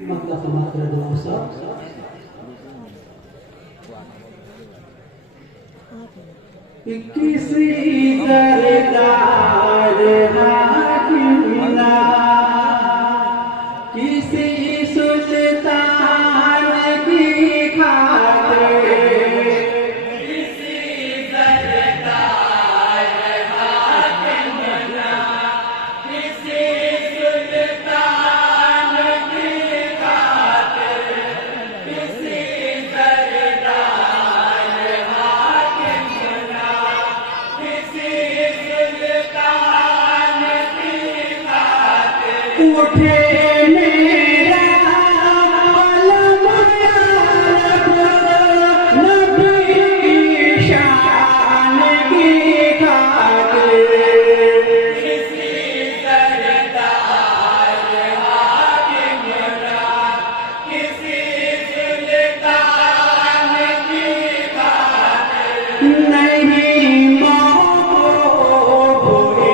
maka kematian dosa किसी सरदार हाकिम ना किसी सुल्तान की खातिर किसी सरदार हाकिम ना किसी सुल्तान की खातिर किसी उठे मेरा अलम याद नबी की शान की खातिर किसी सरदार हाकिम ना किसी सुल्तान की खातिर नहीं मौको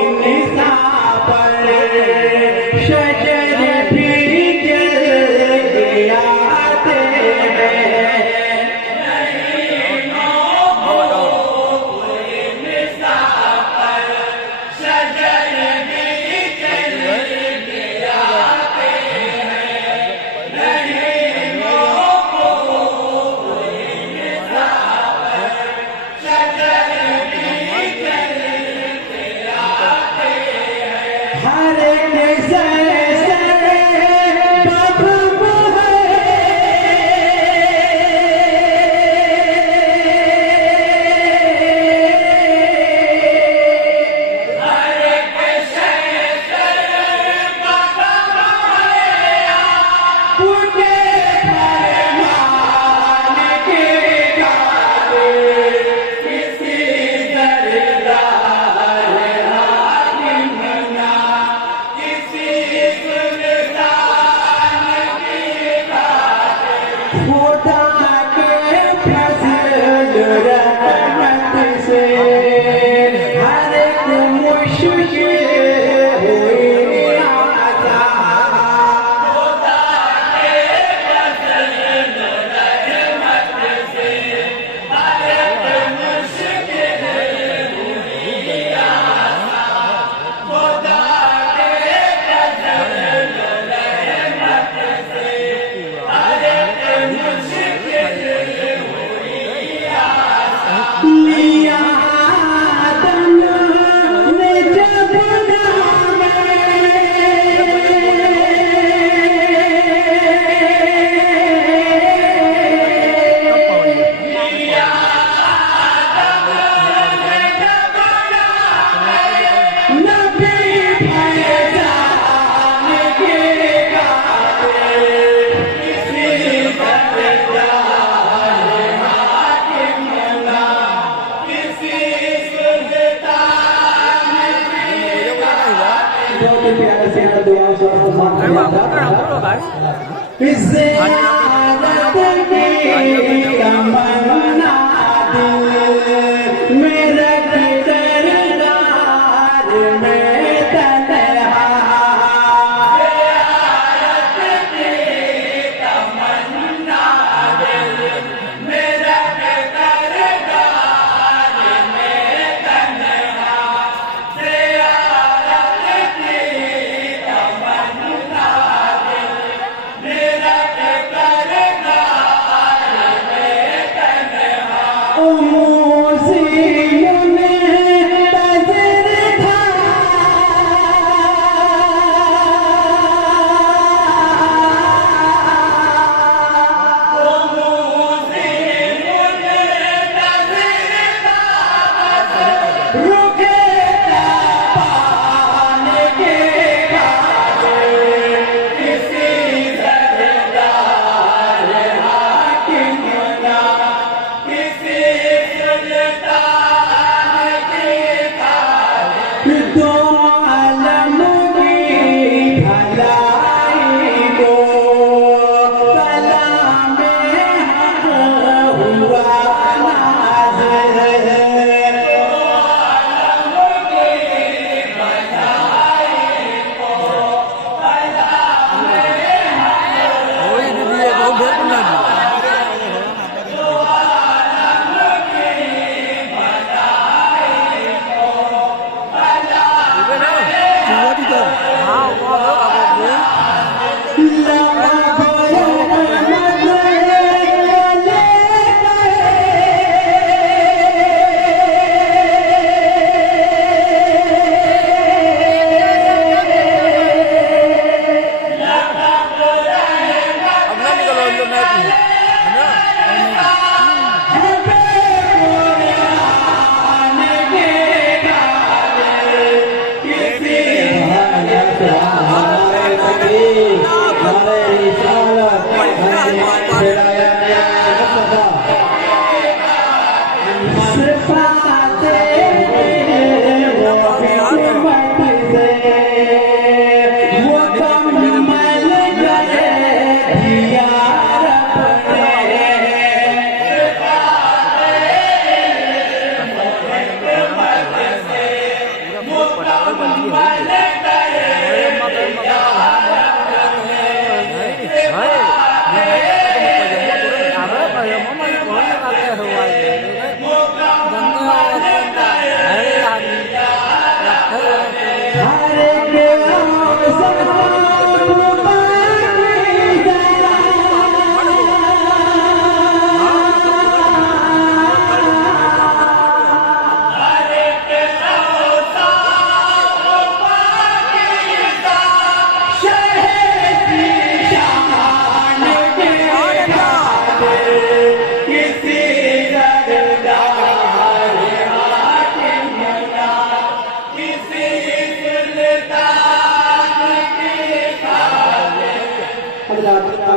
इंसाफ पर शजर भी जल के आते हैं नहीं मौको इंसाफ पर शजर भी जल के आते हैं नहीं मौको इंसाफ पर शजर भी जल के आते हैं हर खुदा के फजल रहमत से हर एक मुश्किल हुई आसान खुदा के फजल रहमत से हर एक मुश्किल हुई आसान खुदा के फजल रहमत से हर एक लिया आदम ने जब नाम लिया आदम ने जब नाम नबी पहचान के गाते किसी सरदार हाकिम ना किसी सुल्तान की खातिर बहुत ही प्यारे से दुआ इसे आदत की तमन्ना दिल मेरा दरबार में तन्हा ज़ियारत की तमन्ना दिल मेरा दरबार में तन्हा ज़ियारत की तमन्ना दिल मेरा दरबार में तन्हा उमूसियों में तजर था उमूसियों में तजर था रुके पाने के खातिर किसी सरदार हाकिम ना किसी सुल्तान की खातिर दो आलम की भलाई को कलाम हक हुआ नाज़िल दो आलम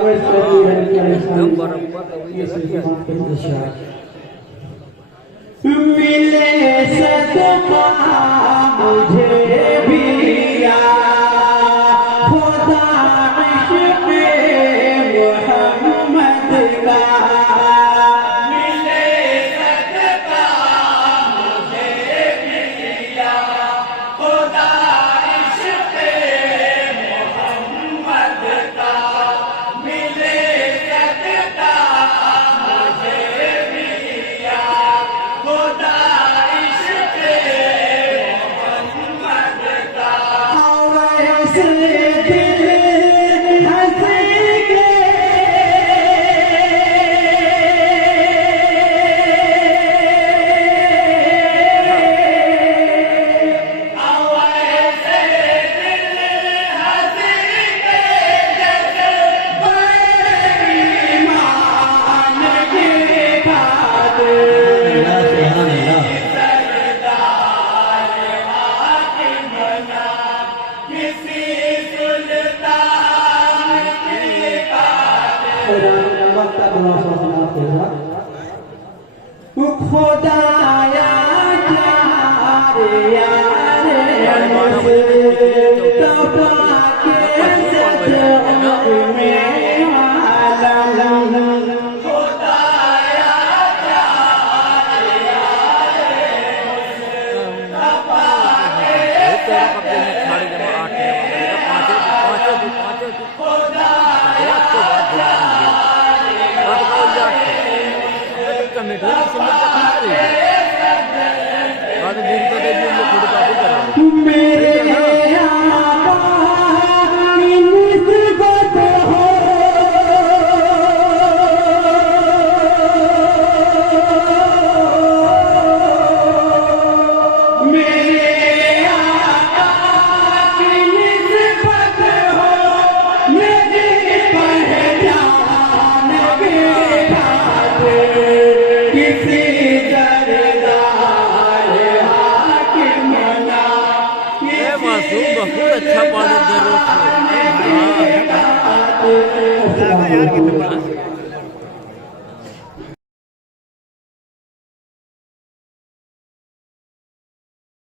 एकदम बराबर मिले सदका मुझे भी या खुदा इश्क़ मोहम्मद का मिले सदका मुझे भी या खुदा इश्क़ मोहम्मद का मिले सदका मुझे भी या खुदा इश्क़ मोहम्मद का वैसे दिल हंस के वैसे दिल हंस के जैसे बेईमान के खातिर किसी सुल्तान की खुदाया यार मुस्तफा के सजदों में आलम खुदाया मेरे आका की निस्बत हो मेरे आका की निस्बत हो मेरी पहचान के खातिर किसी दरदार हाकिम ना मासूम बहुत अच्छा पानी जरूर किसी